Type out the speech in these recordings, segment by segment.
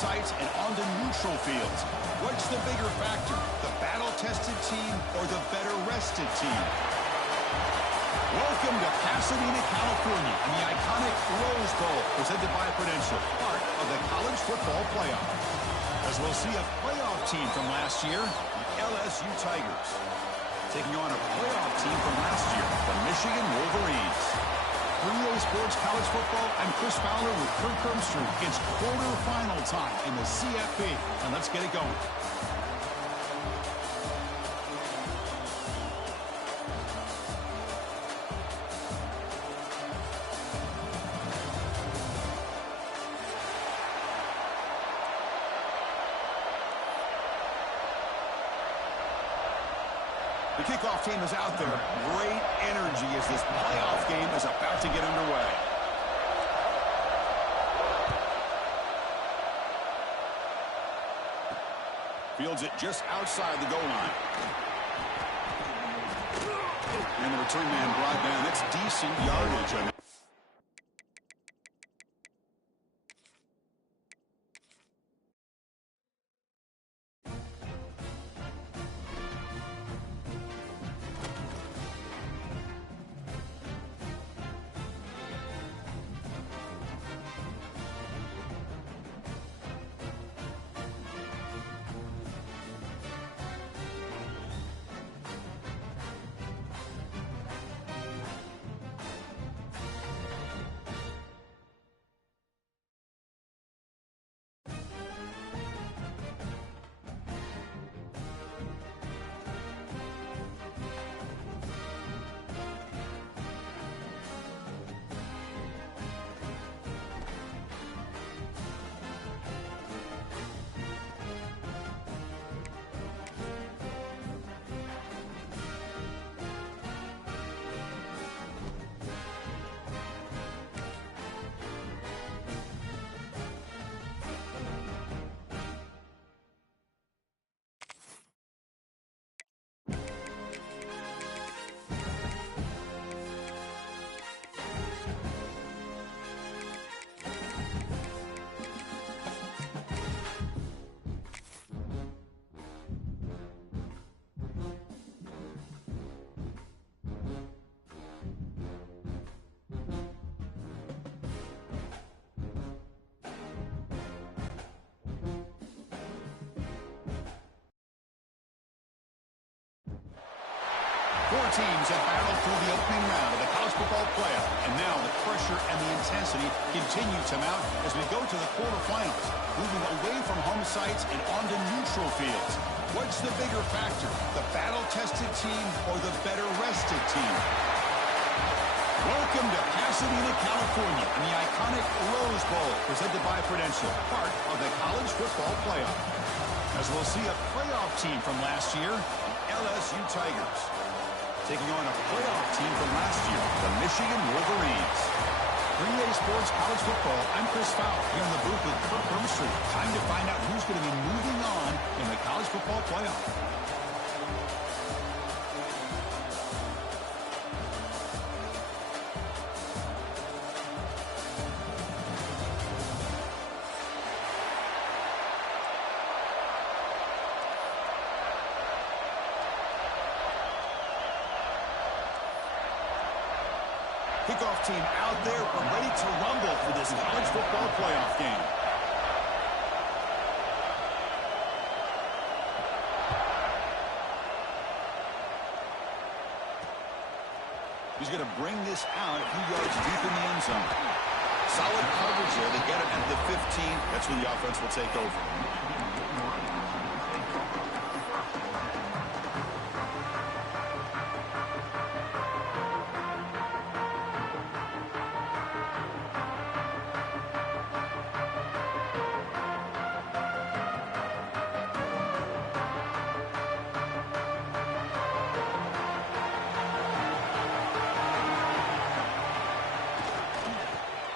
sites and onto neutral fields. What's the bigger factor, the battle-tested team or the better-rested team? Welcome to Pasadena, California, and the iconic Rose Bowl, presented by Prudential, part of the college football playoff. As we'll see a playoff team from last year, the LSU Tigers, taking on a playoff team from last year, the Michigan Wolverines. 3A Sports College Football, I'm Chris Fowler with Kirk Herbstreit. It's quarterfinal time in the CFP, and let's get it going. The kickoff team is out there. Great energy as this playoff game is about to get underway. Fields it just outside the goal line. And the return man brought down. That's decent yardage. Four teams have battled through the opening round of the college football playoff, and now the pressure and the intensity continue to mount as we go to the quarterfinals, moving away from home sites and onto neutral fields. What's the bigger factor, the battle-tested team or the better-rested team? Welcome to Pasadena, California, and the iconic Rose Bowl, presented by Prudential, part of the college football playoff. As we'll see a playoff team from last year, the LSU Tigers, taking on a playoff team from last year, the Michigan Wolverines. 3A Sports College Football, I'm Chris Fowler, here in the booth with Kirk Herbstreit. Time to find out who's going to be moving on in the college football playoff. Kickoff team out there. We're ready to rumble for this college football playoff game. He's going to bring this out a few yards deep in the end zone. Solid coverage there. They get it at the 15. That's when the offense will take over.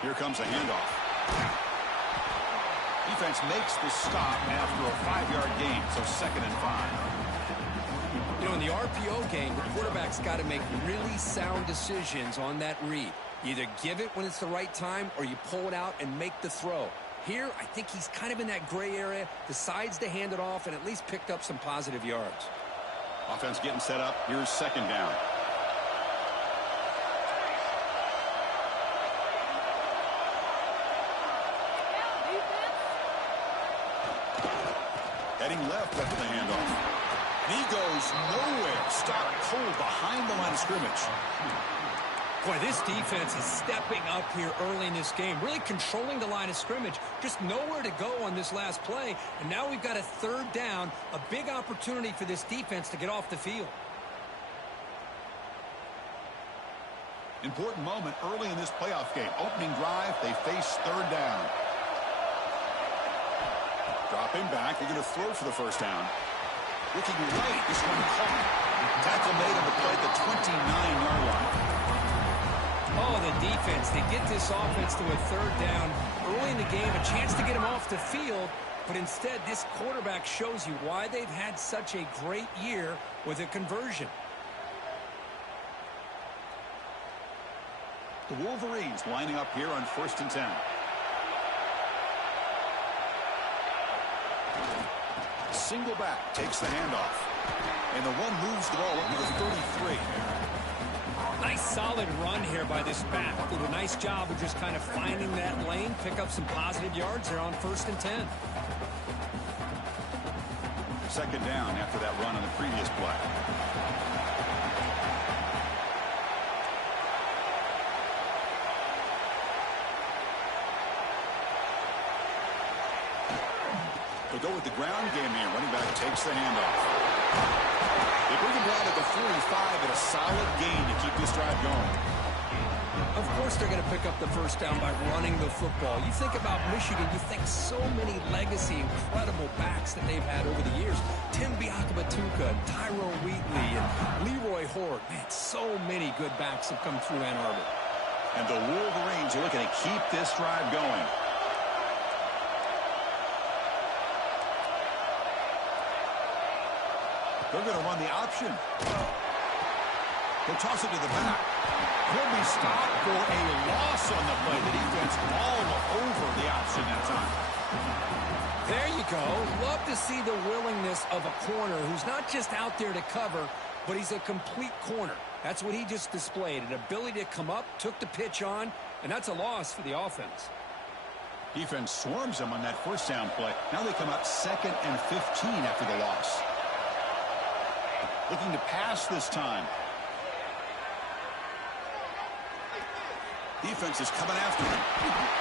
Here comes a handoff. Defense makes the stop after a 5-yard gain, so 2nd and 5. You know, in the RPO game, the quarterback's got to make really sound decisions on that read. You either give it when it's the right time or you pull it out and make the throw. Here, I think he's kind of in that gray area, decides to hand it off, and at least picked up some positive yards. Offense getting set up. Here's second down. Heading left after the handoff. And he goes nowhere. Stopped cold behind the line of scrimmage. Boy, this defense is stepping up here early in this game, really controlling the line of scrimmage. Just nowhere to go on this last play. And now we've got a third down, a big opportunity for this defense to get off the field. Important moment early in this playoff game. Opening drive, they face third down. Dropping back, they're going to throw for the first down. Looking right, this one caught. Tackle made on the play at the 29-yard line. Oh, the defense, they get this offense to a third down early in the game, a chance to get him off the field, but instead this quarterback shows you why they've had such a great year with a conversion. The Wolverines lining up here on 1st and 10. Single back takes the handoff. And the one moves the ball up to the 33. Nice solid run here by this back. Did a nice job of just kind of finding that lane, pick up some positive yards there on 1st and 10. Second down after that run on the previous play. They'll go with the ground game here. Running back takes the handoff. They bring him down at the 45 at a solid gain to keep this drive going. Of course they're going to pick up the first down by running the football. You think about Michigan, you think so many legacy, incredible backs that they've had over the years. Tim Biakabatuka, Tyrone Wheatley, and Leroy Horde. Man, so many good backs have come through Ann Arbor. And the Wolverines are looking to keep this drive going. They're going to run the option. They'll toss it to the back. He'll be stopped for a loss on the play. The defense all over the option that time. There you go. Love to see the willingness of a corner who's not just out there to cover, but he's a complete corner. That's what he just displayed, an ability to come up, took the pitch on, and that's a loss for the offense. Defense swarms them on that first down play. Now they come up 2nd and 15 after the loss. Looking to pass this time. Defense is coming after him.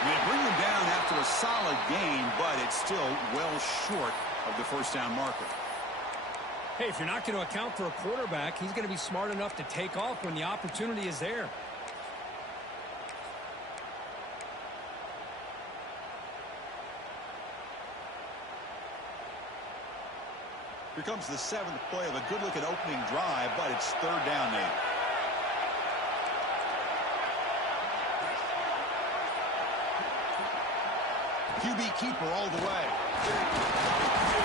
They bring him down after a solid gain, but it's still well short of the first down marker. Hey, if you're not going to account for a quarterback, he's going to be smart enough to take off when the opportunity is there. Here comes the 7th play of a good-looking opening drive, but it's third down now. QB keeper all the way.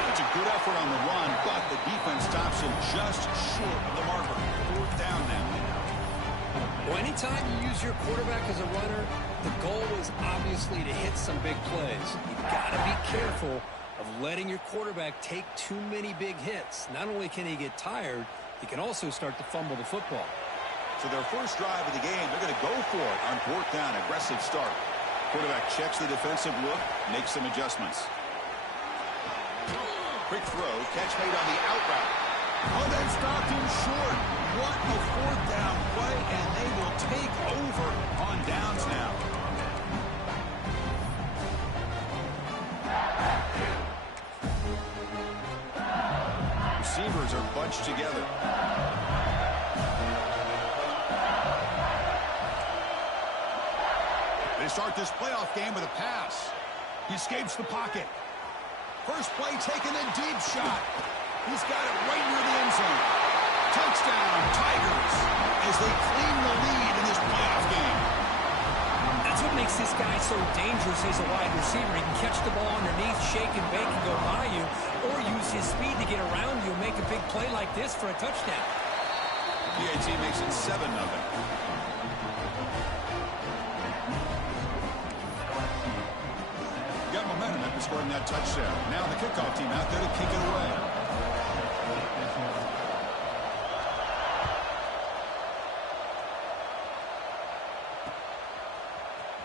It's a good effort on the run, but the defense stops him just short of the marker. Fourth down now. Well, anytime you use your quarterback as a runner, the goal is obviously to hit some big plays. You've got to be careful of letting your quarterback take too many big hits. Not only can he get tired, he can also start to fumble the football. So their first drive of the game, they're going to go for it on 4th down. Aggressive start. Quarterback checks the defensive look, makes some adjustments. Quick throw, catch made on the out route. Oh, they stopped him short. What a 4th down play, and they will take over on downs now. Receivers are bunched together. They start this playoff game with a pass. He escapes the pocket. First play taken a deep shot. He's got it right near the end zone. Touchdown, Tigers, as they clean the lead in this playoff game. That's what makes this guy so dangerous as a wide receiver. He can catch the ball underneath, shake and bake and go by you, or use his speed to get around you and make a big play like this for a touchdown. PAT makes it 7-0. Got return after scoring that touchdown. Now the kickoff team out there to kick it away.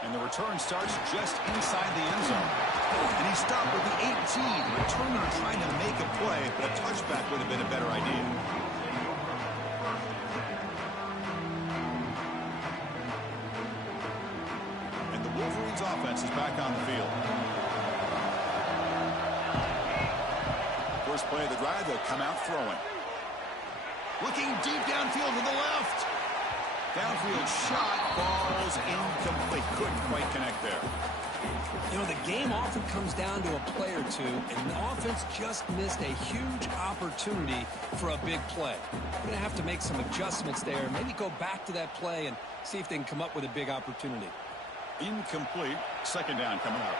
And the return starts just inside the end zone. And he stopped with the 18. The returner trying to make a play, but a touchback would have been a better idea. And the Wolverines offense is back on the field. First play of the drive, they'll come out throwing. Looking deep downfield to the left. Downfield shot falls incomplete. Couldn't quite connect there. You know, the game often comes down to a play or two, and the offense just missed a huge opportunity for a big play. They're going to have to make some adjustments there, maybe go back to that play and see if they can come up with a big opportunity. Incomplete. Second down coming up.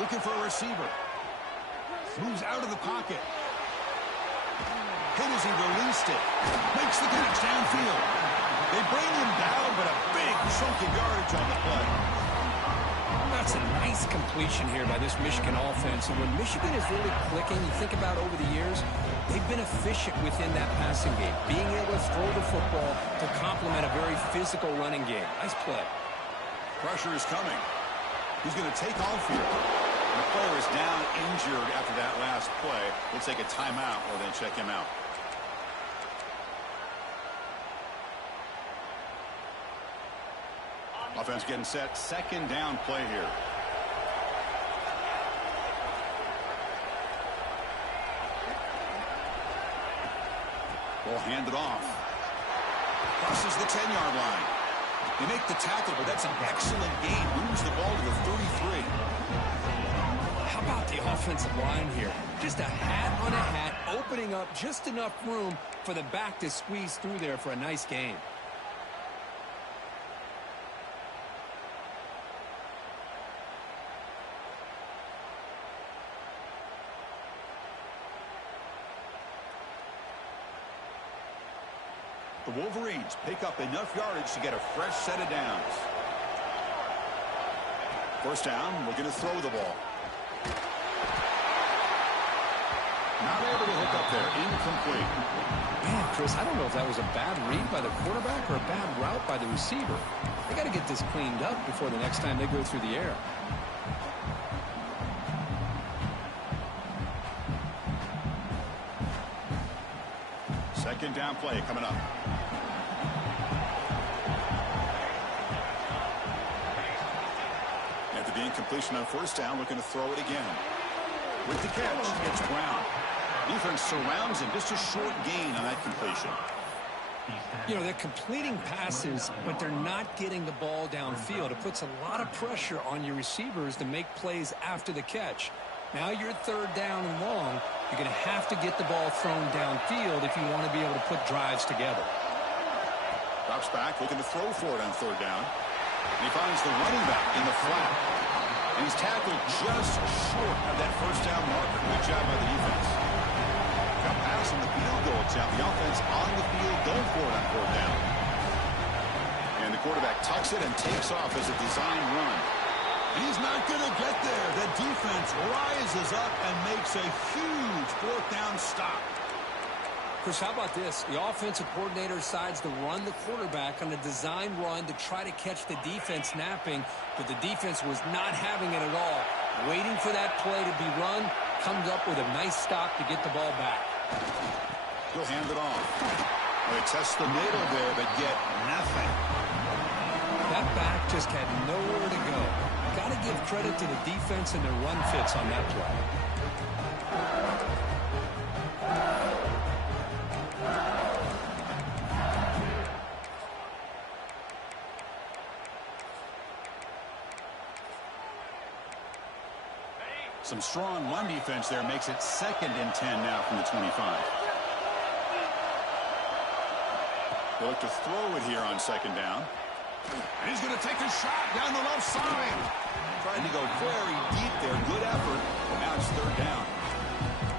Looking for a receiver. Moves out of the pocket. Hit as he released it. Makes the catch downfield. They bring him down, but a big chunk of yardage on the play. That's a nice completion here by this Michigan offense. And when Michigan is really clicking, you think about over the years, they've been efficient within that passing game, being able to throw the football to complement a very physical running game. Nice play. Pressure is coming. He's going to take off here. The player is down injured after that last play. We'll take a timeout or then check him out. Offense getting set. Second down play here. Ball handed off. Crosses the 10-yard line. They make the tackle, but that's an excellent gain. Moves the ball to the 33. How about the offensive line here? Just a hat on a hat, opening up just enough room for the back to squeeze through there for a nice gain. The Wolverines pick up enough yardage to get a fresh set of downs. First down, looking to throw the ball. Not able to hook up there. Incomplete. Man, Chris, I don't know if that was a bad read by the quarterback or a bad route by the receiver. They got to get this cleaned up before the next time they go through the air. Second down play coming up. After the incompletion on first down, looking to throw it again. With the catch, it's Brown. Defense surrounds him. Just a short gain on that completion. You know, they're completing passes, but they're not getting the ball downfield. It puts a lot of pressure on your receivers to make plays after the catch. Now you're third down and long. You're going to have to get the ball thrown downfield if you want to be able to put drives together. Drops back, looking to throw for it on third down. And he finds the running back in the flat. And he's tackled just short of that first down marker. Good job by the defense. Got pass on the field goal attempt. The offense on the field going for it on fourth down. And the quarterback tucks it and takes off as a design run. He's not going to get there. The defense rises up and makes a huge fourth down stop. Chris, how about this? The offensive coordinator decides to run the quarterback on a design run to try to catch the defense napping, but the defense was not having it at all. Waiting for that play to be run, comes up with a nice stop to get the ball back. He'll hand it off. They test the middle there, but get nothing. That back just had nowhere to go. Got to give credit to the defense and their run fits on that play. Some strong run defense there makes it 2nd and 10 now from the 25. They look to throw it here on second down. And he's going to take a shot down the left side. Trying to go very deep there. Good effort. And now it's third down.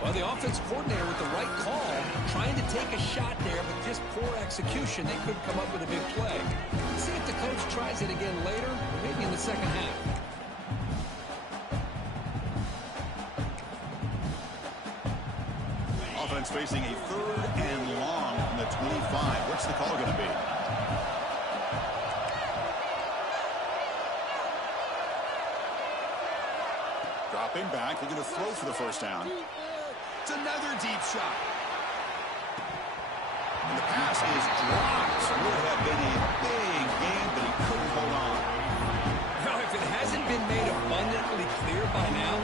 Well, the offense coordinator with the right call, trying to take a shot there, but just poor execution. They couldn't come up with a big play. See if the coach tries it again later, or maybe in the second half. offense facing a 3rd and long from the 25. What's the call going to be? Dropping back, looking to throw for the first down. It's another deep shot. And the pass is dropped. Would have been a big gain, but he couldn't hold on. Now, if it hasn't been made abundantly clear by now,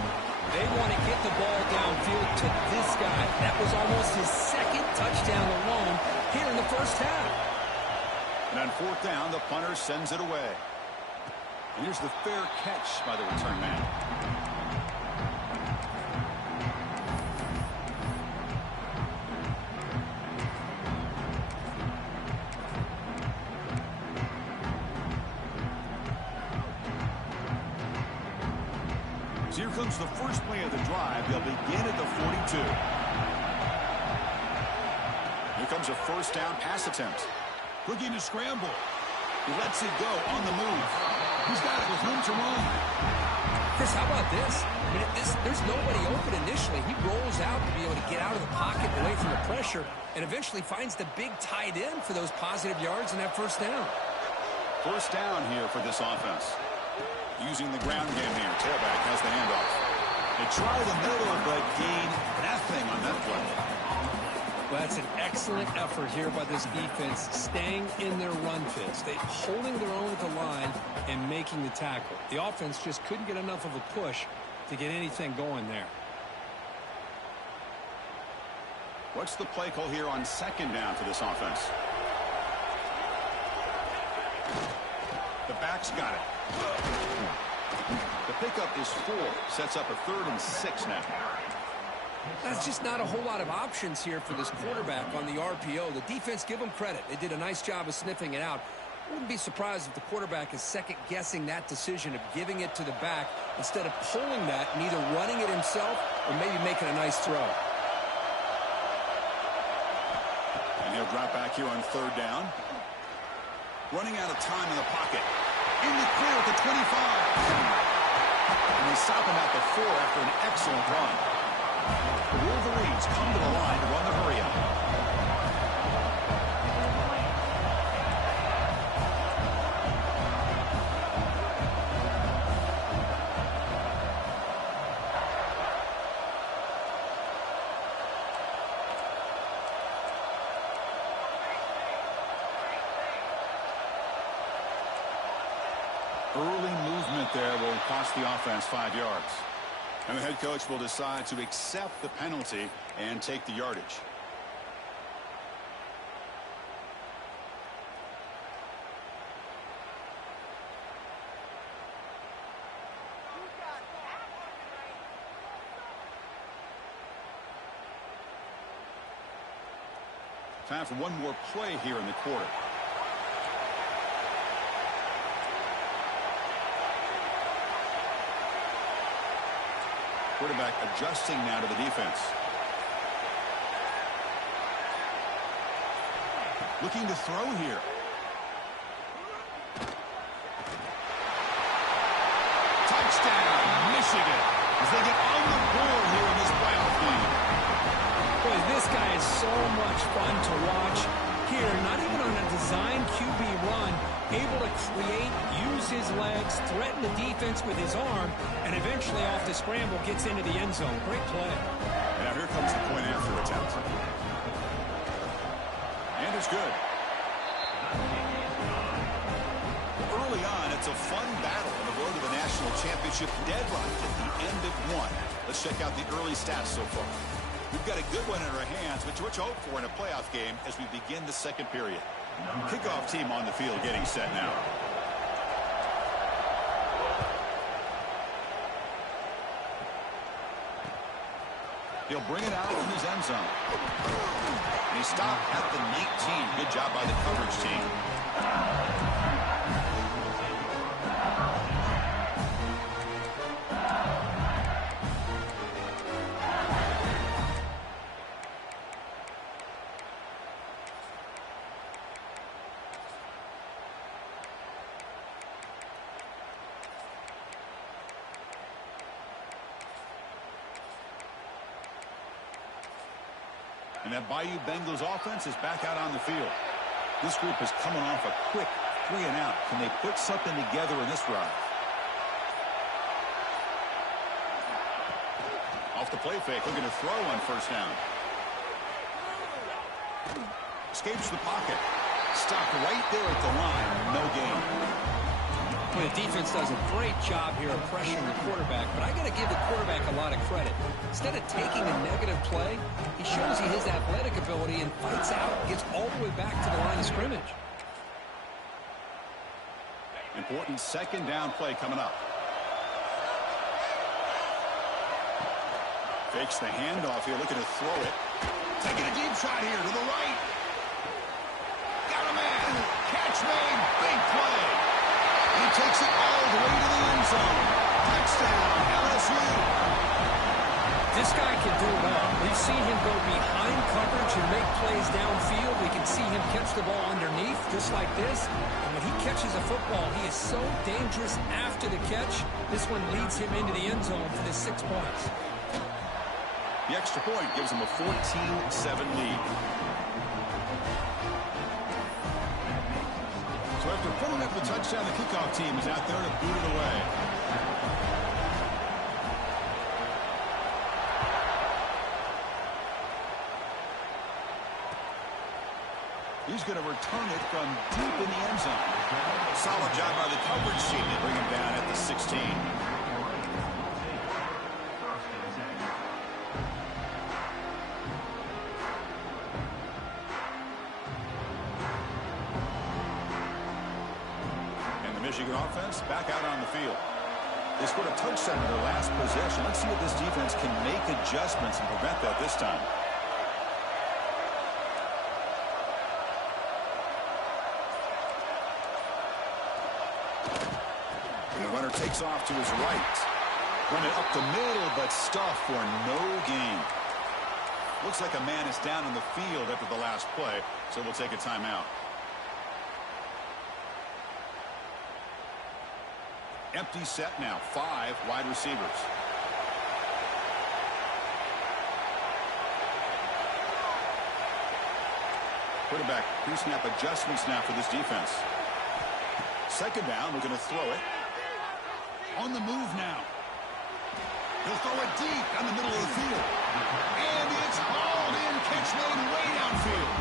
they want to get the ball downfield to this guy. That was almost his 2nd touchdown alone here in the first half. And on 4th down, the punter sends it away. And here's the fair catch by the return man. So here comes the first play of the drive. They'll begin at the 42. Here comes a first down pass attempt. Looking to scramble. He lets it go on the move. He's got it with room to run. Chris, how about this? I mean, there's nobody open initially. He rolls out to be able to get out of the pocket away from the pressure and eventually finds the big tight end for those positive yards in that first down. First down here for this offense. Using the ground game here. Tailback has the handoff. They try the middle, but gain nothing on that play. Well, that's an excellent effort here by this defense, staying in their run fits. They holding their own at the line and making the tackle. The offense just couldn't get enough of a push to get anything going there. What's the play call here on 2nd down for this offense? The back's got it. The pickup is 4. Sets up a 3rd and 6 now. That's just not a whole lot of options here for this quarterback on the RPO. The defense, give them credit. They did a nice job of sniffing it out. Wouldn't be surprised if the quarterback is second-guessing that decision of giving it to the back instead of pulling that and either running it himself or maybe making a nice throw. And he'll drop back here on 3rd down. Running out of time in the pocket. In the clear at the 25. And they stop him at the 4 after an excellent run. The Wolverines come to the line to run the hurry-up. Early movement there will cost the offense 5 yards. And the head coach will decide to accept the penalty and take the yardage. Time for one more play here in the quarter. Quarterback adjusting now to the defense. Looking to throw here. Touchdown, Michigan, as they get on the board here in this playoff game. Boy, this guy is so much fun to watch. Here, not even on a design QB run, able to create, use his legs, threaten the defense with his arm, and eventually off the scramble gets into the end zone. Great play. Now here comes the point after attempt. And it's good. Early on, it's a fun battle on the road to the national championship, deadlocked at the end of one. Let's check out the early stats so far. We've got a good one in our hands, which to hope for in a playoff game as we begin the second period. Kickoff team on the field getting set now. He'll bring it out from his end zone. And he stopped at the 19. Good job by the coverage team. And that Bayou Bengals offense is back out on the field. This group is coming off a quick 3-and-out. Can they put something together in this drive? Off the play fake, looking to throw on first down. Escapes the pocket. Stopped right there at the line. No gain. Well, the defense does a great job here of pressuring the quarterback, but I got to give the quarterback a lot of credit. Instead of taking a negative play, he shows you his athletic ability and fights out, gets all the way back to the line of scrimmage. Important second down play coming up. Fakes the handoff here, looking to throw it. Taking a deep shot here to the right. Got a man. Catch made. Big play. He takes it all the way to the end zone. Touchdown, LSU. This guy can do it all. We've seen him go behind coverage and make plays downfield. We can see him catch the ball underneath, just like this. And when he catches a football, he is so dangerous after the catch. This one leads him into the end zone for the 6 points. The extra point gives him a 14-7 lead. So after putting up the touchdown, the kickoff team is out there to boot it away. He's going to return it from deep in the end zone. Solid job by the coverage team to bring him down at the 16. Michigan offense back out on the field. They scored a touchdown in their last possession. Let's see if this defense can make adjustments and prevent that this time. And the runner takes off to his right. Running up the middle, but stuffed for no gain. Looks like a man is down in the field after the last play, so we'll take a timeout. Empty set now. 5 wide receivers. Quarterback pre-snap adjustments now for this defense. Second down. We're going to throw it. On the move now. He'll throw it deep down the middle of the field. And it's hauled in. Catch made way downfield.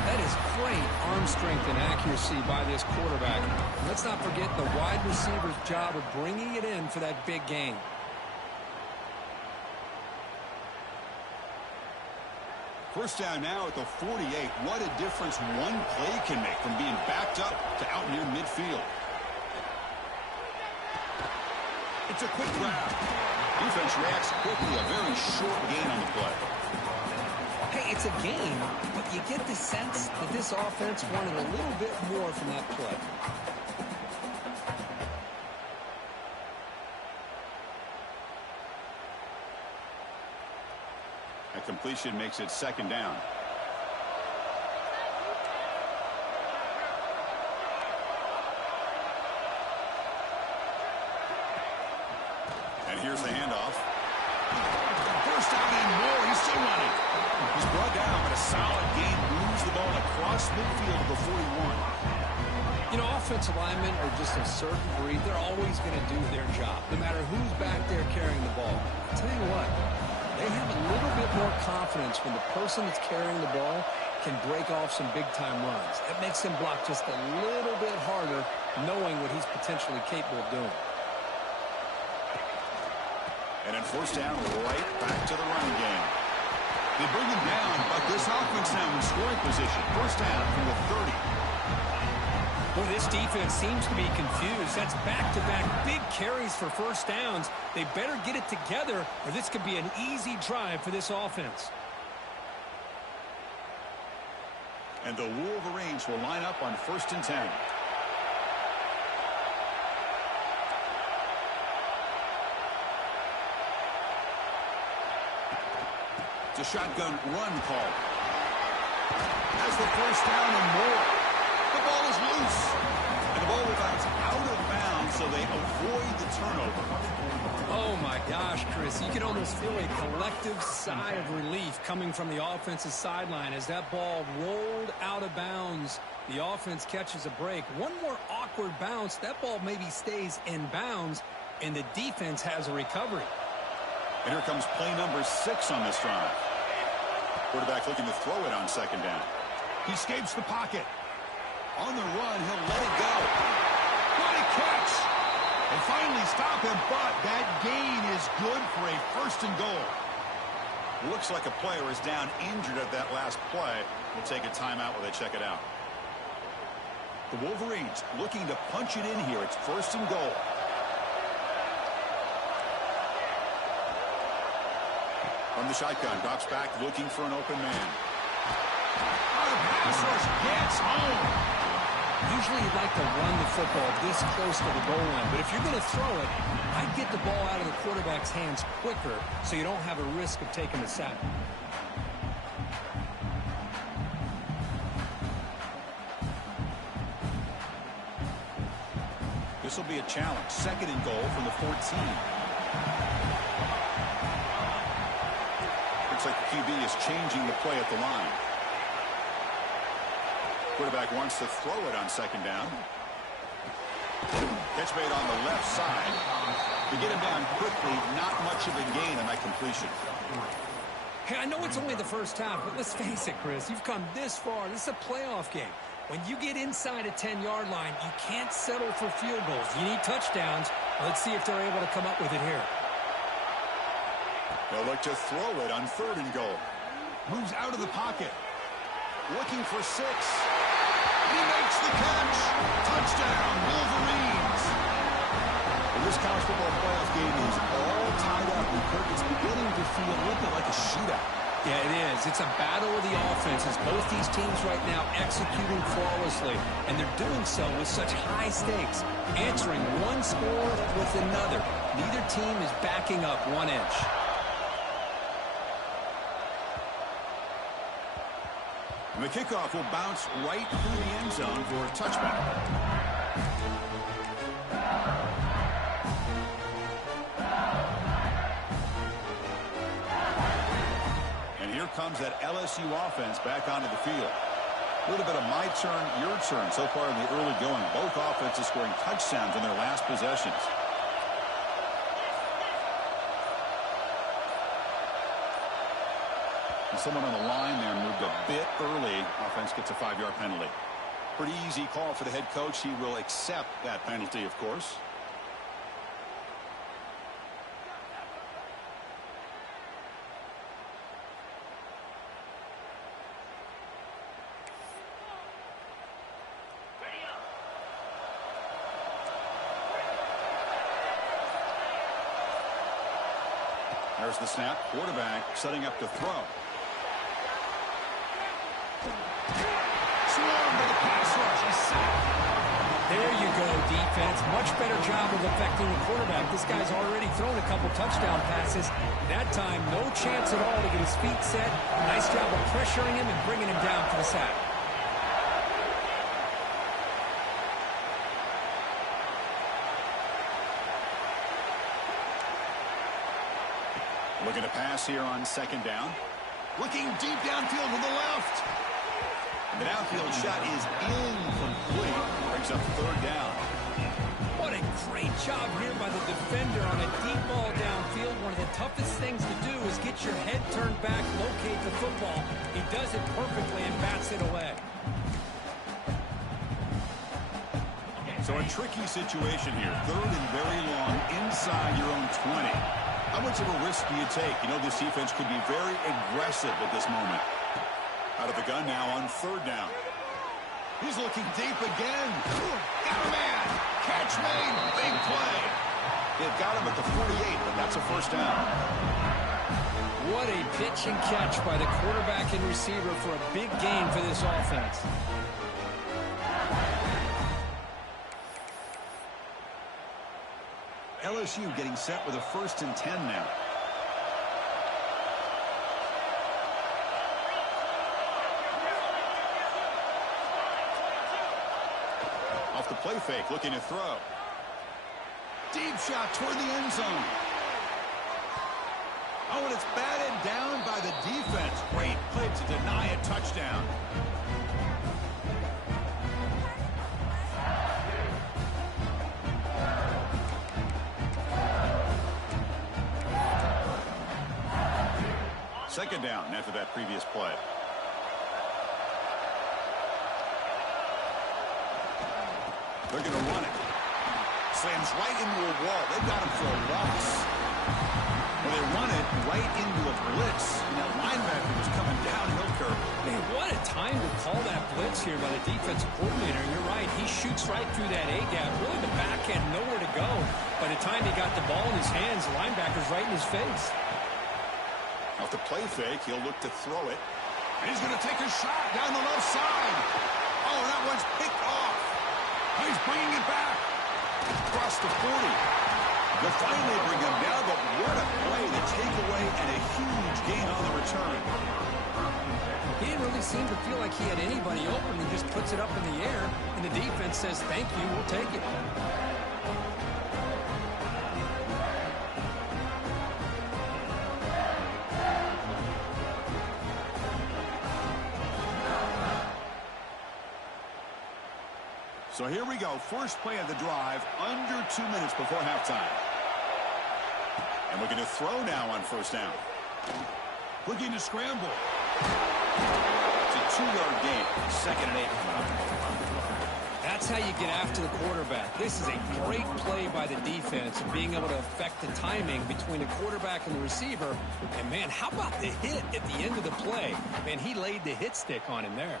That is great arm strength and accuracy by this quarterback. Let's not forget the wide receiver's job of bringing it in for that big gain. First down now at the 48. What a difference one play can make from being backed up to out near midfield. It's a quick grab. Defense reacts quickly. A very short gain on the play. Hey, it's a game, but you get the sense that this offense wanted a little bit more from that play. A completion makes it second down. And here's the handoff. Burst out and more. He's still running. He's brought down, but a solid gain moves the ball across midfield to the 41. You know, offensive linemen are just a certain breed. They're always going to do their job, no matter who's back there carrying the ball. I'll tell you what, they have a little bit more confidence when the person that's carrying the ball can break off some big-time runs. That makes him block just a little bit harder, knowing what he's potentially capable of doing. And then first down, right back to the running game. They bring him down, but this offense now in scoring position. First down from the 30. Well, this defense seems to be confused. That's back-to-back big carries for first downs. They better get it together, or this could be an easy drive for this offense. And the Wolverines will line up on 1st and 10. It's a shotgun run call. Has the first down and more. The ball is loose. And the ball will bounce out of bounds, so they avoid the turnover. Oh, my Gosh, Chris, you can almost feel a collective sigh of relief coming from the offensive sideline as that ball rolled out of bounds. The offense catches a break. One more awkward bounce. That ball maybe stays in bounds, and the defense has a recovery. And here comes play number 6 on this drive. Quarterback looking to throw it on second down. He escapes the pocket. On the run, he'll let it go. What a catch! They finally stop him, but that gain is good for a 1st and goal. Looks like a player is down injured at that last play. We'll take a timeout while they check it out. The Wolverines looking to punch it in here. It's 1st and goal. From the shotgun, drops back looking for an open man. Oh, the pass rush gets home. Usually you'd like to run the football this close to the goal line, but if you're going to throw it, I'd get the ball out of the quarterback's hands quicker so you don't have a risk of taking a sack. This will be a challenge. 2nd and goal from the 14. Looks like the QB is changing the play at the line. Quarterback wants to throw it on 2nd down. Catch made on the left side. To get him down quickly, not much of a gain on that completion. Hey, I know it's only the first half, but let's face it, Chris. You've come this far. This is a playoff game. When you get inside a 10-yard line, you can't settle for field goals. You need touchdowns. Let's see if they're able to come up with it here. They'll look to throw it on 3rd and goal. Moves out of the pocket. Looking for 6. He makes the catch. Touchdown, Wolverines. And this college football playoff game is all tied up. And Kirk, it's beginning to feel a little bit like a shootout. Yeah, it is. It's a battle of the offenses. Both these teams right now executing flawlessly, and they're doing so with such high stakes, answering one score with another. Neither team is backing up 1 inch. And the kickoff will bounce right through the end zone for a touchback. And here comes that LSU offense back onto the field. A little bit of my turn, your turn so far in the early going. Both offenses scoring touchdowns in their last possessions. Someone on the line there moved a bit early. Offense gets a 5-yard penalty. Pretty easy call for the head coach. He will accept that penalty, of course. There's the snap. Quarterback setting up to throw. There you go, defense. Much better job of affecting the quarterback. This guy's already thrown a couple touchdown passes. That time, no chance at all to get his feet set. Nice job of pressuring him and bringing him down for the sack. Looking to pass here on 2nd down. Looking deep downfield to the left. The downfield shot is incomplete. Brings up 3rd down. What a great job here by the defender on a deep ball downfield. One of the toughest things to do is get your head turned back, locate the football. He does it perfectly and bats it away. So a tricky situation here. 3rd and very long inside your own 20. How much of a risk do you take? You know this defense could be very aggressive at this moment. Out of the gun now on 3rd down. He's looking deep again. Got a man. Catch made. Big play. They've got him at the 48, but that's a 1st down. What a pitch and catch by the quarterback and receiver for a big gain for this offense. LSU getting set with a 1st and 10 now. Off the play fake, looking to throw. Deep shot toward the end zone. Oh, and it's batted down by the defense. Great play to deny a touchdown. Second down after that previous play. They're going to run it. Slams right into a wall. They've got him for a loss. Well, they run it right into a blitz. And that linebacker was coming downhill curve. Man, what a time to call that blitz here by the defensive coordinator. And you're right, he shoots right through that A-gap. Really, the back had nowhere to go. By the time he got the ball in his hands, the linebacker's right in his face. Off the play fake, he'll look to throw it. And he's going to take a shot down the left side. Oh, that one's picked off. He's bringing it back. Across the 40. They'll finally bring him down, but what a play, the takeaway, and a huge gain on the return. He didn't really seem to feel like he had anybody open. He just puts it up in the air, and the defense says, thank you, we'll take it. So here we go. First play of the drive, under 2 minutes before halftime. And we're going to throw now on first down. Looking to scramble. It's a 2-yard gain. 2nd and 8 coming up. That's how you get after the quarterback. This is a great play by the defense and being able to affect the timing between the quarterback and the receiver. And, man, how about the hit at the end of the play? Man, he laid the hit stick on him there.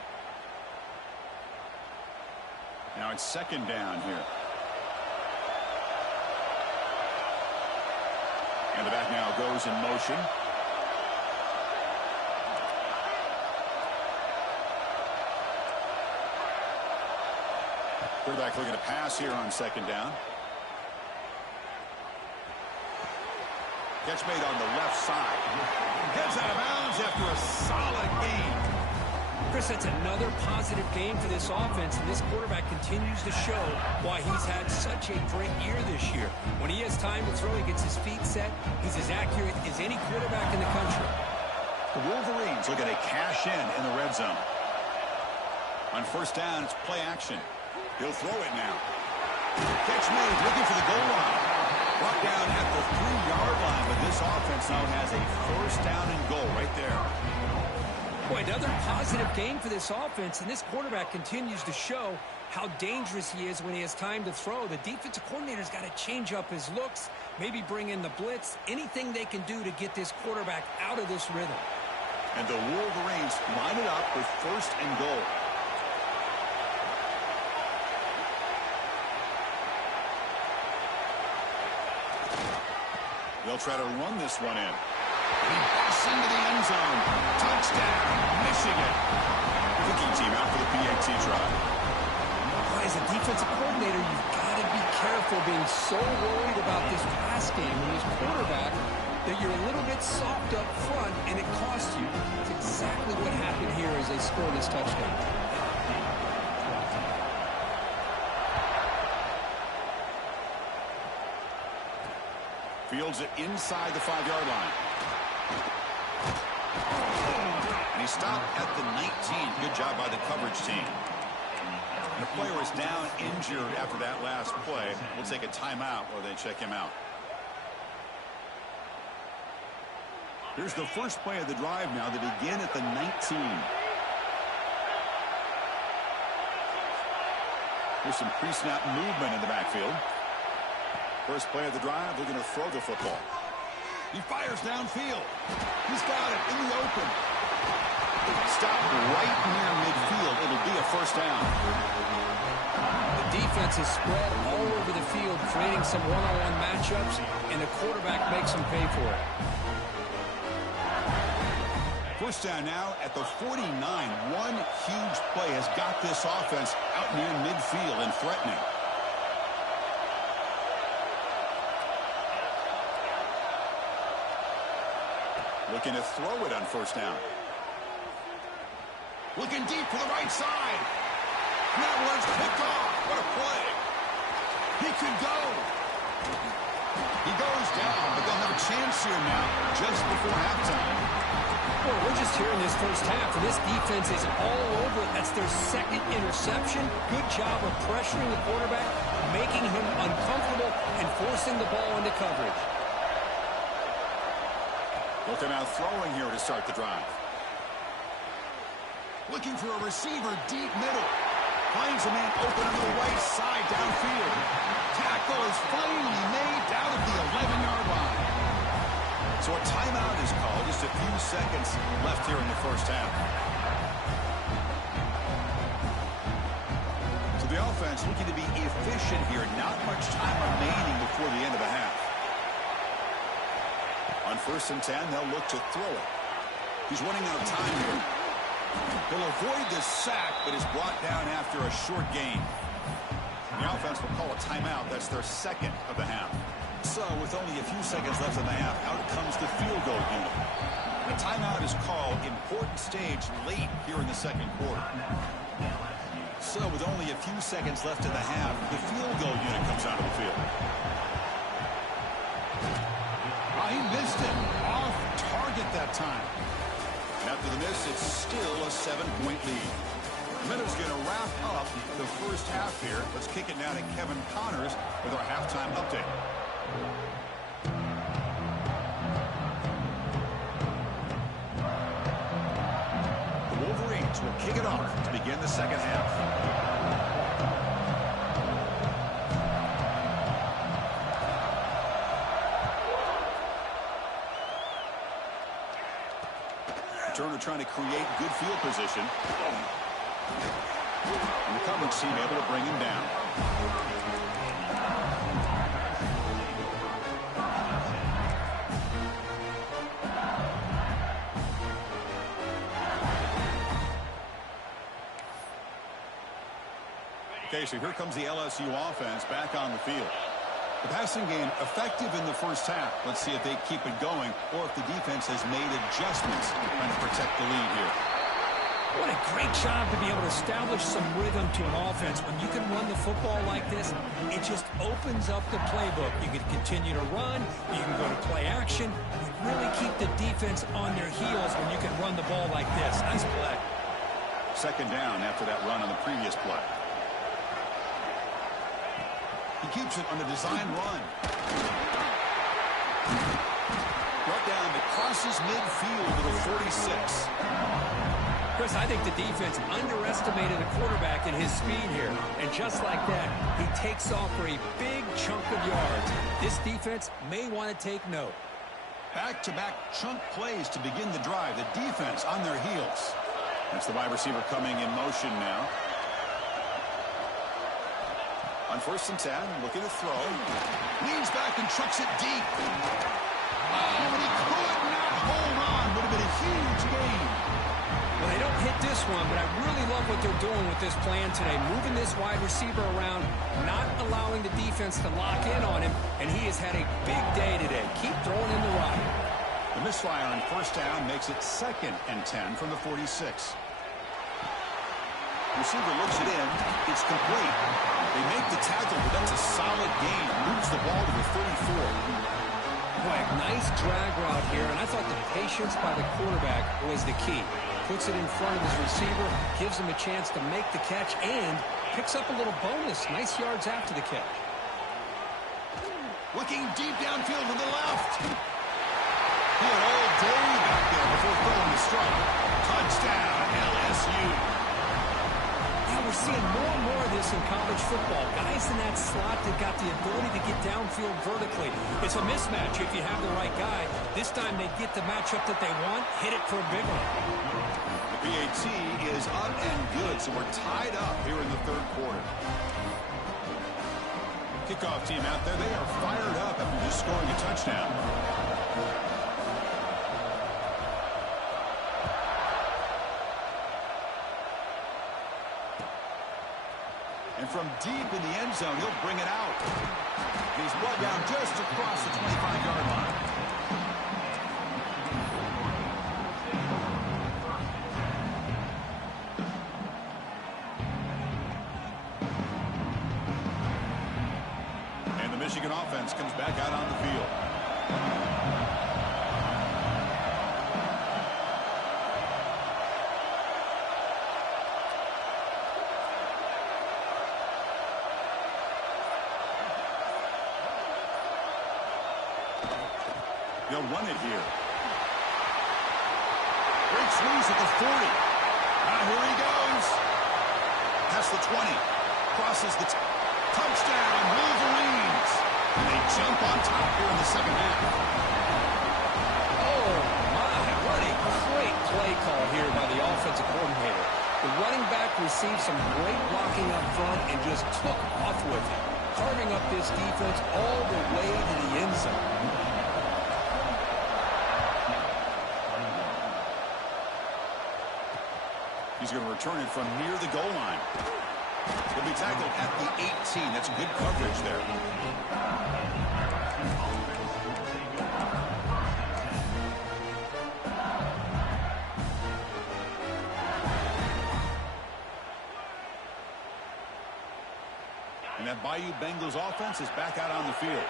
Now it's second down here. And the back now goes in motion. Quarterback looking to pass here on second down. Catch made on the left side. Heads out of bounds after a solid gain. Chris, that's another positive game for this offense, and this quarterback continues to show why he's had such a great year this year. When he has time to throw, he gets his feet set. He's as accurate as any quarterback in the country. The Wolverines looking to cash in the red zone. On first down, it's play action. He'll throw it now. Catch made, looking for the goal line. Brought down at the 3-yard line, but this offense now has a first down and goal right there. Boy, another positive game for this offense, and this quarterback continues to show how dangerous he is when he has time to throw. The defensive coordinator's got to change up his looks, maybe bring in the blitz, anything they can do to get this quarterback out of this rhythm. And the Wolverines line it up with first and goal. They'll try to run this one in. He busts into the end zone. Touchdown, Michigan. Kicking team out for the PAT try. As a defensive coordinator, you've got to be careful being so worried about this pass game and this quarterback that you're a little bit soft up front and it costs you. It's exactly what happened here as they score this touchdown. Fields it inside the 5-yard line. And he stopped at the 19. Good job by the coverage team. And the player was down injured after that last play. We'll take a timeout while they check him out. Here's the first play of the drive now. They begin at the 19. Here's some pre-snap movement in the backfield. First play of the drive, they're going to throw the football. He fires downfield. He's got it in the open. Stop right near midfield. It'll be a first down. The defense is spread all over the field, creating some one-on-one matchups, and the quarterback makes them pay for it. First down now at the 49. One huge play has got this offense out near midfield and threatening. Looking to throw it on first down. Looking deep for the right side. And that one's picked off. What a play. He could go. He goes down, but they'll have a chance pace here now, just before halftime. Well, we're just here in this first half, and this defense is all over it. That's their second interception. Good job of pressuring the quarterback, making him uncomfortable, and forcing the ball into coverage. Well, they're now throwing here to start the drive. Looking for a receiver deep middle. Finds a man open on the right side downfield. Tackle is finally made down at the 11-yard line. So a timeout is called. Just a few seconds left here in the first half. So the offense looking to be efficient here. Not much time remaining before the end of the half. On 1st and 10, they'll look to throw it. He's running out of time here. He'll avoid the sack, but is brought down after a short gain. The offense will call a timeout. That's their second of the half. So with only a few seconds left in the half, out comes the field goal unit. The timeout is called. Important stage late here in the second quarter. So with only a few seconds left in the half, the field goal unit comes onto the field. He missed it. Off target that time. And after the miss, it's still a 7-point lead. Minutes going to wrap up the first half here. Let's kick it now to Kevin Connors with our halftime update. The Wolverines will kick it off to begin the second half. Turner trying to create good field position. And the coverage team able to bring him down. Okay, so here comes the LSU offense back on the field. The passing game effective in the first half. Let's see if they keep it going or if the defense has made adjustments trying to protect the lead here. What a great job to be able to establish some rhythm to an offense. When you can run the football like this, it just opens up the playbook. You can continue to run. You can go to play action. Really keep the defense on their heels when you can run the ball like this. Nice play. Second down after that run on the previous play. He keeps it on a design run. Brought down that crosses midfield to the 46. Chris, I think the defense underestimated the quarterback and his speed here. And just like that, he takes off for a big chunk of yards. This defense may want to take note. Back-to-back chunk plays to begin the drive. The defense on their heels. That's the wide receiver coming in motion now. On 1st and 10, looking to throw. Leans back and chucks it deep. Oh, and he could not hold on. Would have been a huge gain. Well, they don't hit this one, but I really love what they're doing with this plan today. Moving this wide receiver around, not allowing the defense to lock in on him, and he has had a big day today. Keep throwing in the rock. The misfire on 1st down makes it 2nd and 10 from the 46. Receiver looks it in. It's complete. They make the tackle, but that's a solid gain. Moves the ball to the 34. Boy, nice drag route here, and I thought the patience by the quarterback was the key. Puts it in front of his receiver, gives him a chance to make the catch, and picks up a little bonus. Nice yards after the catch. Looking deep downfield to the left. He had all day back there before throwing the strike. Touchdown, LSU. We're seeing more and more of this in college football. Guys in that slot that got the ability to get downfield vertically. It's a mismatch if you have the right guy. This time they get the matchup that they want, hit it for a big one. The PAT is up and good, so we're tied up here in the 3rd quarter. Kickoff team out there, they are fired up after just scoring a touchdown. And from deep in the end zone, he'll bring it out. He's brought down just across the 25-yard line. And the Michigan offense comes back out on the field. They'll run it here. Breaks loose at the 40. Now here he goes. Past the 20. Crosses the touchdown, Wolverines. And they jump on top here in the second half. Oh, my. What a great play call here by the offensive coordinator. The running back received some great blocking up front and just took off with it, carving up this defense all the way to the end zone. He's going to return it from near the goal line. He'll be tackled at the 18. That's good coverage there. And that Bayou Bengals offense is back out on the field.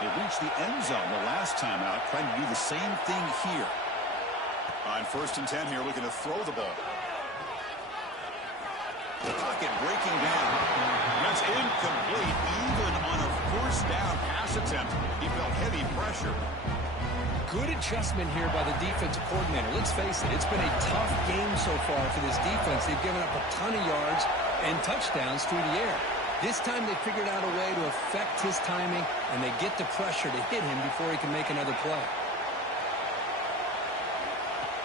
They reached the end zone the last time out, trying to do the same thing here. On 1st and 10 here, looking to throw the ball. The pocket breaking down. That's incomplete. Even on a 1st down pass attempt, he felt heavy pressure. Good adjustment here by the defensive coordinator. Let's face it, it's been a tough game so far for this defense. They've given up a ton of yards and touchdowns through the air. This time they figured out a way to affect his timing, and they get the pressure to hit him before he can make another play.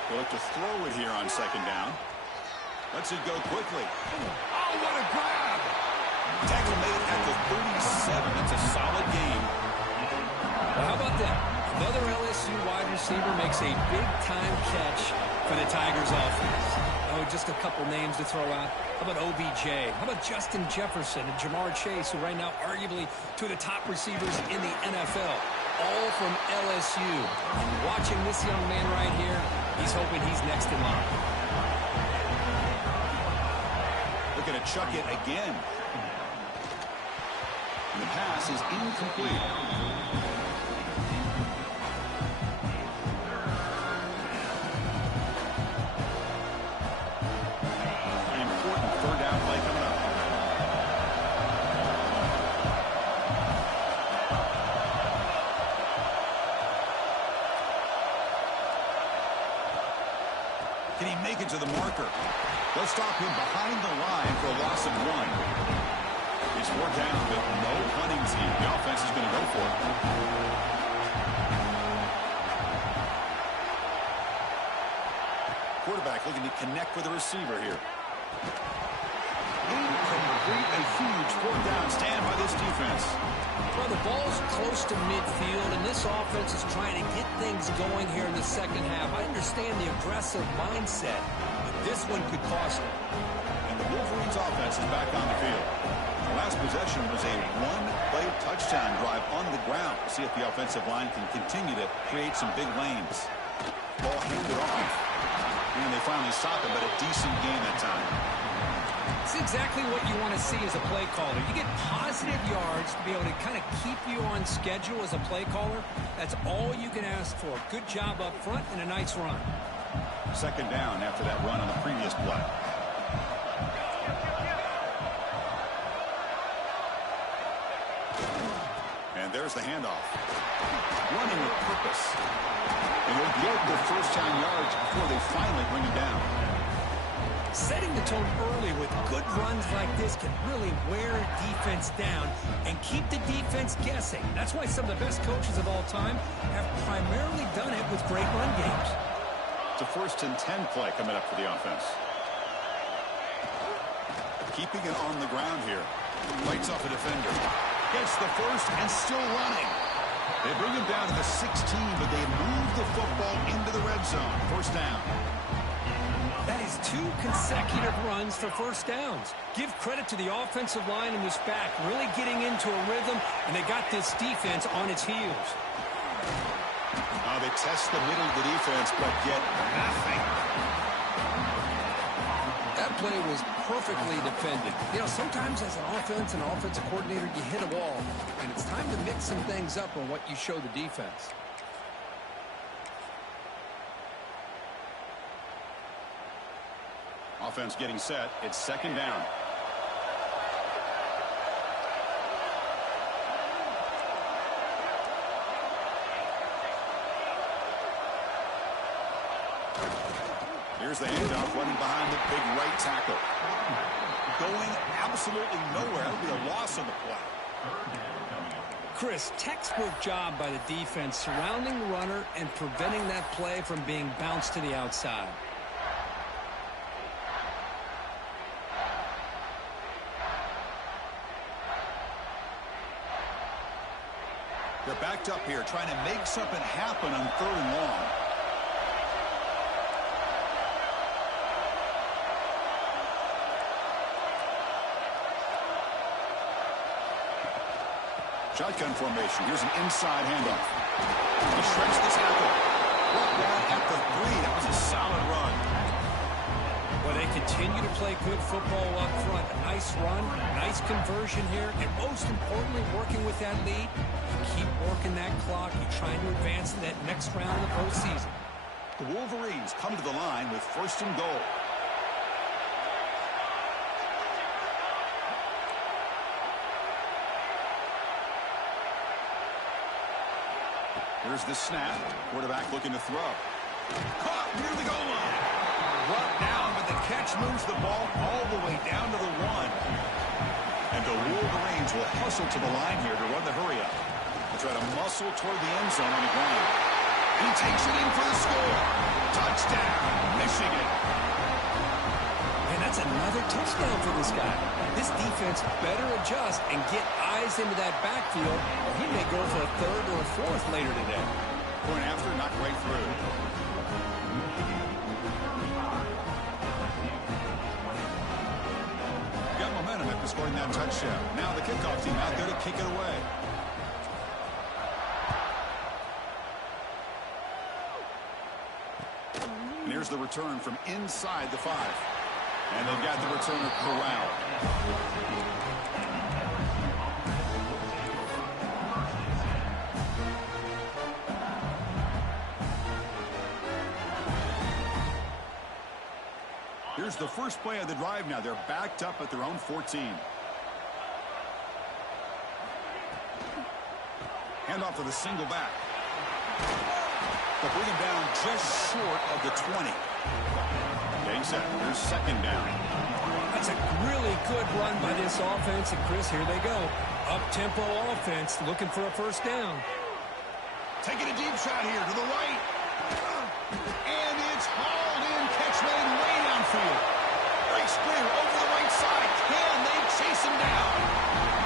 They'll look to throw it here on 2nd down. Lets it go quickly. Oh, what a grab! Tackle made at the 37. That's a solid game. Well, how about that? Another LSU wide receiver makes a big-time catch for the Tigers offense. Oh, just a couple names to throw out. How about OBJ? How about Justin Jefferson and Jamar Chase, who right now arguably two of the top receivers in the NFL, all from LSU. And watching this young man right here, he's hoping he's next in line. Looking to chuck it again. And the pass is incomplete. Can he make it to the marker? They'll stop him behind the line for a loss of 1. He's 4 down, but no punting team. The offense is going to go for it. Quarterback looking to connect with the receiver here. Incomplete. A huge 4th down stand by this defense. Well, the ball's close to midfield, and this offense is trying to get things going here in the second half. I understand the aggressive mindset, but this one could cost them. And the Wolverines offense is back on the field. The last possession was a 1-play touchdown drive on the ground. We'll see if the offensive line can continue to create some big lanes. Ball handed off. And they finally stop it, but a decent game that time. It's exactly what you want to see as a play caller. You get positive yards to be able to kind of keep you on schedule as a play caller. That's all you can ask for. Good job up front and a nice run. 2nd down after that run on the previous play. And there's the handoff. Running with purpose. And he'll get the 1st down yards before they finally bring him down. Setting the tone early with good runs like this can really wear defense down and keep the defense guessing. That's why some of the best coaches of all time have primarily done it with great run games. It's a 1st and 10 play coming up for the offense. Keeping it on the ground here. Lights off a defender. Gets the 1st and still running. They bring him down to the 16, but they move the football into the red zone. 1st down. That is 2 consecutive runs for 1st downs. Give credit to the offensive line in this back, really getting into a rhythm, and they got this defense on its heels. They test the middle of the defense, but get nothing. That play was perfectly defended. You know, sometimes as an offense and offensive coordinator, you hit a wall, and it's time to mix some things up on what you show the defense. Offense getting set. It's 2nd down. Here's the handoff, running behind the big right tackle. Going absolutely nowhere. That'll be a loss on the play. Chris, textbook job by the defense surrounding the runner and preventing that play from being bounced to the outside. They're backed up here, trying to make something happen on 3rd and long. Shotgun formation. Here's an inside handoff. He shrinks the tackle. Brought down at the 3. That was a solid run. Well, they continue to play good football up front. A nice run, nice conversion here, and most importantly, working with that lead. You keep working that clock. You're trying to advance to that next round of the postseason. The Wolverines come to the line with 1st and goal. Here's the snap. Quarterback looking to throw. Caught near the goal line. Brought down, but the catch moves the ball all the way down to the 1. And the Wolverines will hustle to the line here to run the hurry up. They'll try to muscle toward the end zone on the ground. He takes it in for the score. Touchdown, Michigan. And that's another touchdown for this guy. This defense better adjust and get eyes into that backfield, or he may go for a 3rd or a 4th later today. Point after, knocked right through. Got momentum after scoring that touchdown. Now the kickoff team out there to kick it away. And here's the return from inside the 5. And they've got the returner corralled. Here's the first play of the drive now. They're backed up at their own 14. Handoff to the single back. They'll bring him down just short of the 20. Getting set. Here's 2nd down. That's a really good run by this offense. And, Chris, here they go. Up-tempo offense looking for a 1st down. Taking a deep shot here to the right. And it's hauled in. Catch made way downfield. Breaks clear over the right side. Can they chase him down?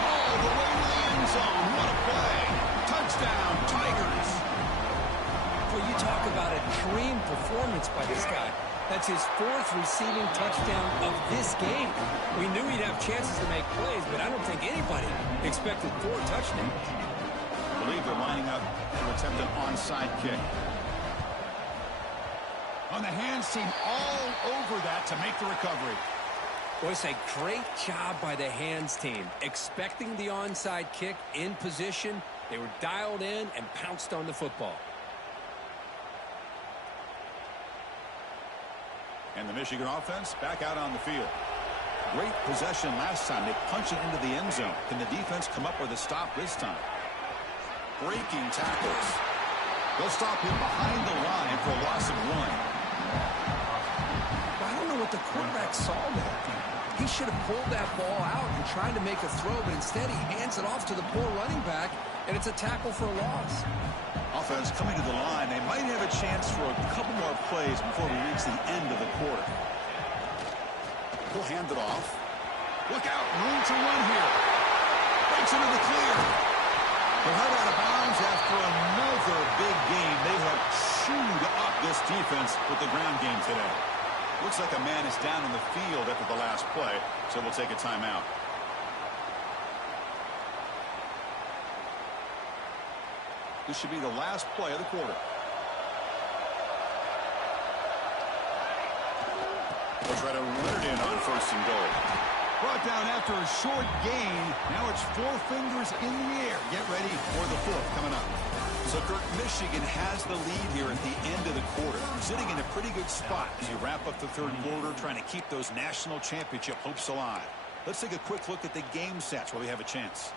All the way to the end zone. What a play. Touchdown, Tigers. Well, you talk about a dream performance by this guy. That's his 4th receiving touchdown of this game. We knew he'd have chances to make plays, but I don't think anybody expected 4 touchdowns. I believe they're lining up to attempt an onside kick. On the hands team, all over that to make the recovery. Well, it's a great job by the hands team. Expecting the onside kick in position, they were dialed in and pounced on the football. And the Michigan offense back out on the field. Great possession last time. They punch it into the end zone. Can the defense come up with a stop this time? Breaking tackles. They'll stop him behind the line for a loss of 1. I don't know what the quarterback saw there. He should have pulled that ball out and tried to make a throw, but instead he hands it off to the poor running back, and it's a tackle for a loss. Offense coming to the line. They might have a chance for a couple more plays before we reach the end of the quarter. He'll hand it off. Look out. Room to run here. Breaks into the clear. They're held out of bounds after another big game. They have chewed up this defense with the ground game today. Looks like a man is down in the field after the last play, so we'll take a timeout. This should be the last play of the quarter. They'll try to run it in on 1st and goal. Brought down after a short gain. Now it's 4 fingers in the air. Get ready for the 4th coming up. So, Kirk, Michigan has the lead here at the end of the quarter. Sitting in a pretty good spot as you wrap up the 3rd quarter, trying to keep those national championship hopes alive. Let's take a quick look at the game stats where we have a chance.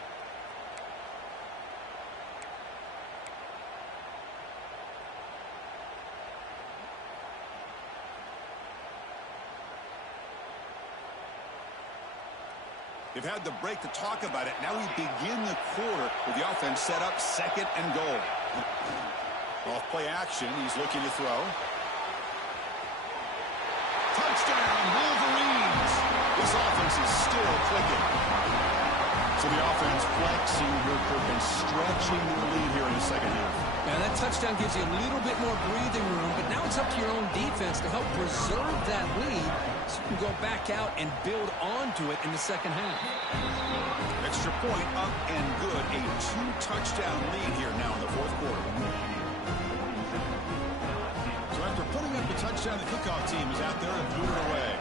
They've had the break to talk about it. Now we begin the quarter with the offense set up, second and goal. Off play action. He's looking to throw. Touchdown, Wolverines. This offense is still clicking. So the offense flexing here and stretching their lead here in the second half. Now that touchdown gives you a little bit more breathing room, but now it's up to your own defense to help preserve that lead so you can go back out and build onto it in the second half. Extra point up and good. A 2-touchdown lead here now in the fourth quarter. So after putting up the touchdown, the kickoff team is out there and blew it away.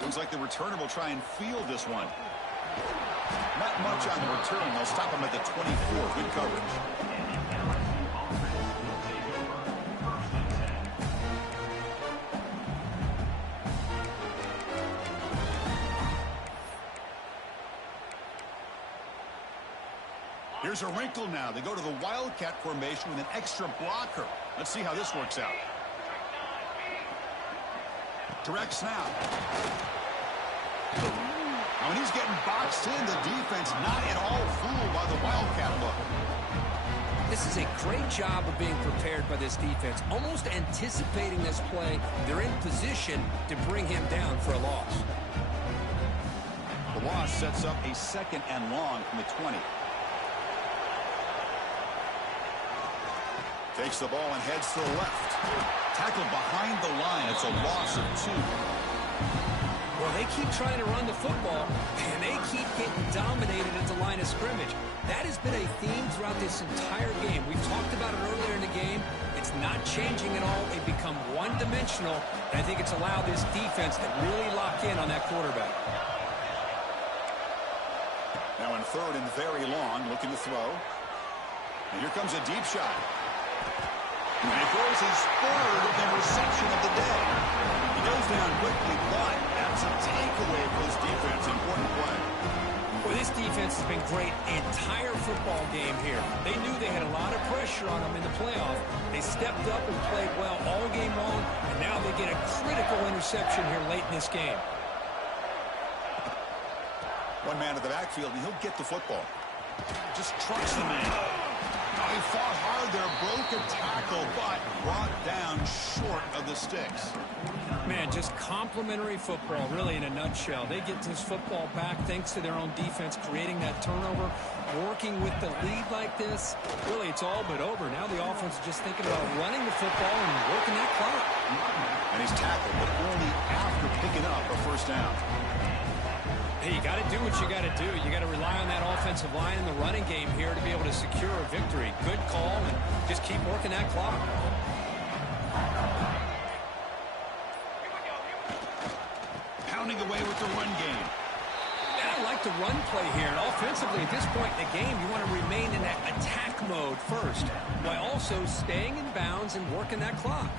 Looks like the returner will try and field this one. Not much on the return. They'll stop him at the 24. Good coverage. Here's a wrinkle now. They go to the Wildcat formation with an extra blocker. Let's see how this works out. Direct snap. Now, when he's getting boxed in, the defense not at all fooled by the Wildcat look. This is a great job of being prepared by this defense. Almost anticipating this play, they're in position to bring him down for a loss. The loss sets up a second and long from the 20. Takes the ball and heads to the left. Tackled behind the line. It's a loss of 2. Well, they keep trying to run the football, and they keep getting dominated at the line of scrimmage. That has been a theme throughout this entire game. We've talked about it earlier in the game. It's not changing at all. They've become one-dimensional, and I think it's allowed this defense to really lock in on that quarterback. Now in third and very long, looking to throw. And here comes a deep shot. And he throws his third interception of the day. He goes down quickly, but that's a takeaway for this defense. Important play. Well, this defense has been great the entire football game here. They knew they had a lot of pressure on them in the playoff. They stepped up and played well all game long, and now they get a critical interception here late in this game. One man at the backfield, and he'll get the football. Just trucks the man. Oh, he fought hard there, broke a tackle, but brought down short of the sticks. Man, just complimentary football, really, in a nutshell. They get this football back thanks to their own defense, creating that turnover, working with the lead like this. Really, it's all but over. Now the offense is just thinking about running the football and working that clock. And he's tackled, but only after picking up a first down. Hey, you got to do what you got to do. You got to rely on that offensive line in the running game here to be able to secure a victory. Good call, and just keep working that clock. Pounding away with the run game. And I like the run play here. And offensively, at this point in the game, you want to remain in that attack mode first, while also staying in bounds and working that clock.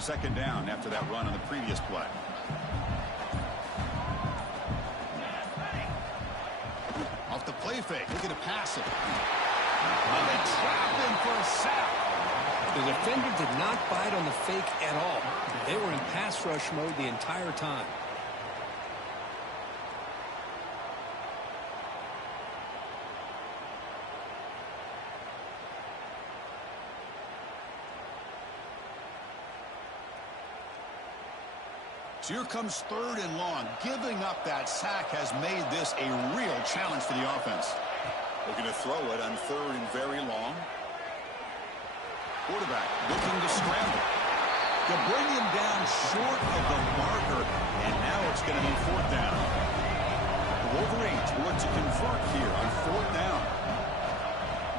Second down after that run on the previous play. Off the play fake, looking to pass it. And they trap him for a sack. The defender did not bite on the fake at all. They were in pass rush mode the entire time. So here comes third and long. Giving up that sack has made this a real challenge for the offense. Looking to throw it on third and very long. Quarterback looking to scramble. They'll bring him down short of the marker, and now it's going to be fourth down. The Wolverines will look to convert here on fourth down.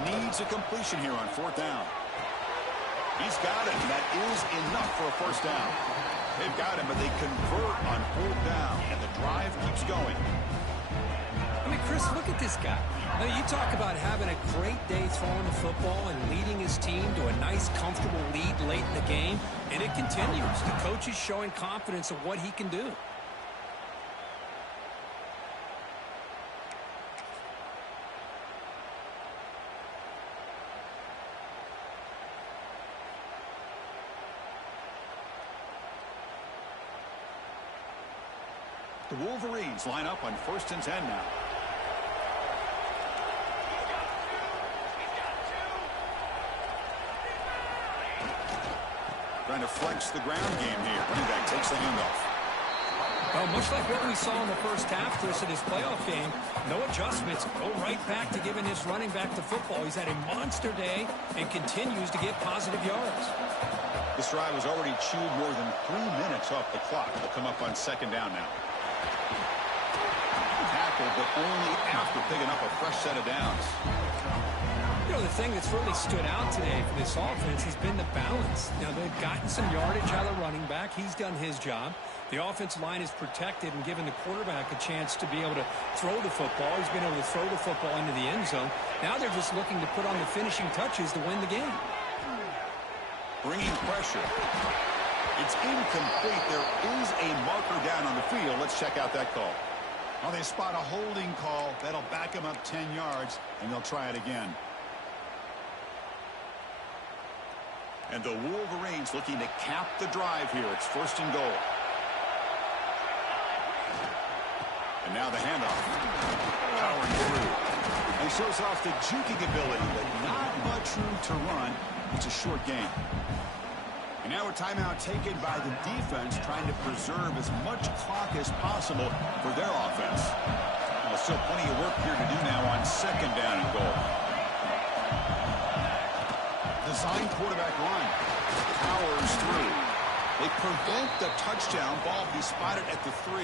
Needs a completion here on fourth down. He's got it, and that is enough for a first down. They've got him, but they convert on fourth down, and the drive keeps going. I mean, Chris, look at this guy. I mean, you talk about having a great day throwing the football and leading his team to a nice, comfortable lead late in the game, and it continues. The coach is showing confidence of what he can do. The Wolverines line up on 1st and 10 now. Trying to flex the ground game here. Running back takes the handoff. Well, much like what we saw in the first half, Chris, in his playoff game, no adjustments. Go right back to giving his running back the football. He's had a monster day and continues to get positive yards. This drive has already chewed more than 3 minutes off the clock. They'll come up on 2nd down now. Tackled, but only after picking up a fresh set of downs. You know, the thing that's really stood out today for this offense has been the balance. Now, they've gotten some yardage out of the running back. He's done his job. The offensive line is protected and given the quarterback a chance to be able to throw the football. He's been able to throw the football into the end zone. Now they're just looking to put on the finishing touches to win the game. Bringing pressure. It's incomplete. There is a marker down on the field. Let's check out that call. Well, they spot a holding call. That'll back them up 10 yards, and they'll try it again. And the Wolverines looking to cap the drive here. It's 1st and goal. And now the handoff. Powering through. And shows off the juking ability, but not much room to run. It's a short game. And now a timeout taken by the defense, trying to preserve as much clock as possible for their offense. Well, still plenty of work here to do now on 2nd down and goal. Design quarterback run. Powers through. They prevent the touchdown. Ball be spotted at the 3.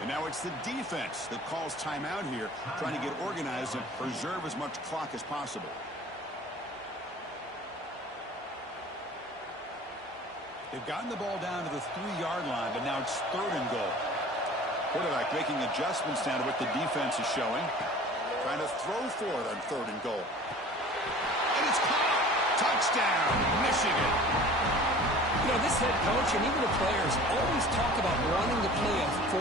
And now it's the defense that calls timeout here, trying to get organized and preserve as much clock as possible. They've gotten the ball down to the 3-yard line, but now it's 3rd and goal. Quarterback making adjustments down to what the defense is showing. Trying to throw for it on 3rd and goal. And it's caught. Touchdown, Michigan. You know, this head coach and even the players always talk about wanting to play a 4-4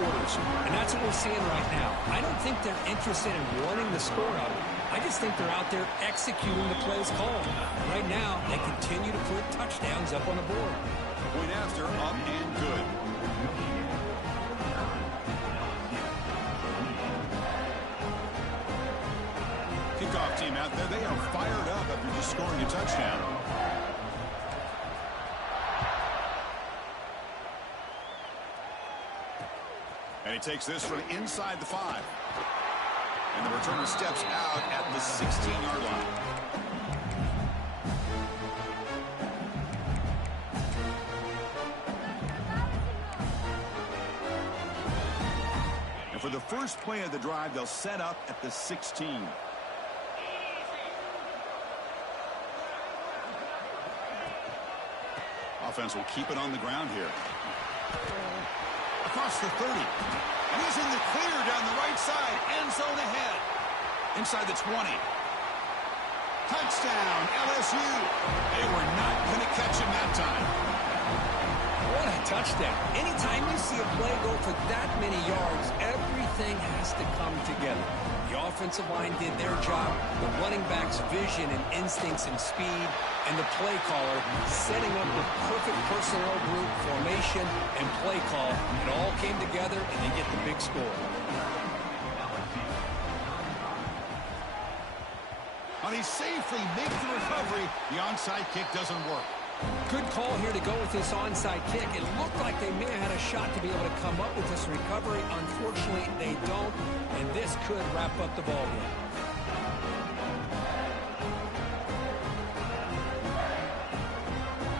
quarters, and that's what we're seeing right now. I don't think they're interested in wanting the score out of it. I just think they're out there executing the plays called. Right now, they continue to put touchdowns up on the board. Point after, up and good. Kickoff team out there, they are fired up after just scoring a touchdown. And he takes this from inside the 5. And the returner steps out at the 16-yard line. And for the first play of the drive, they'll set up at the 16. Offense will keep it on the ground here. Across the 30. And he's in the clear down the right side. End zone ahead. Inside the 20. Touchdown, LSU. They were not going to catch him that time. What a touchdown. Anytime you see a play go for that many yards, everything has to come together. The offensive line did their job, the running back's vision and instincts and speed, and the play caller setting up the perfect personnel group, formation, and play call. It all came together, and they get the big score. When he safely makes the recovery, the onside kick doesn't work. Good call here to go with this onside kick. It looked like they may have had a shot to be able to come up with this recovery. Unfortunately, they don't, and this could wrap up the ball game.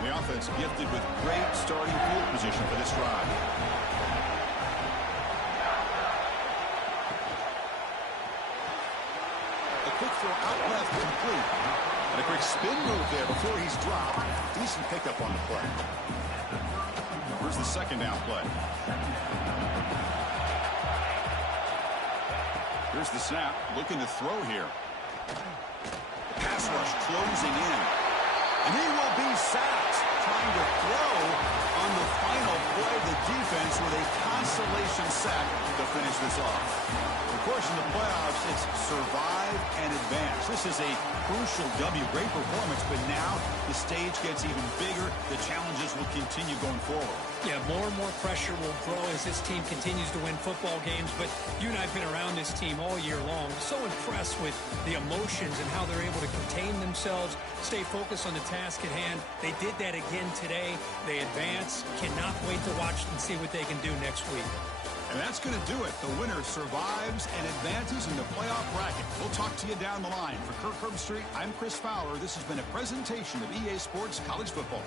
The offense gifted with great starting field position for this drive. A quick throw out left complete. And a quick spin move there before he's dropped. Decent pickup on the play. Where's the 2nd down play? Here's the snap. Looking to throw here. The pass rush closing in. And he will be sacked. Trying to throw on the final play. The defense defense with a consolation sack to finish this off. Of course, in the playoffs, it's survive and advance. This is a crucial W. Great performance, but now the stage gets even bigger. The challenges will continue going forward. Yeah, more and more pressure will grow as this team continues to win football games. But you and I have been around this team all year long. So impressed with the emotions and how they're able to contain themselves, stay focused on the task at hand. They did that again today. They advance. Cannot wait to watch and see what they can do next week. And that's going to do it. The winner survives and advances in the playoff bracket. We'll talk to you down the line. For Kirk Herbstreit, I'm Chris Fowler. This has been a presentation of EA Sports College Football.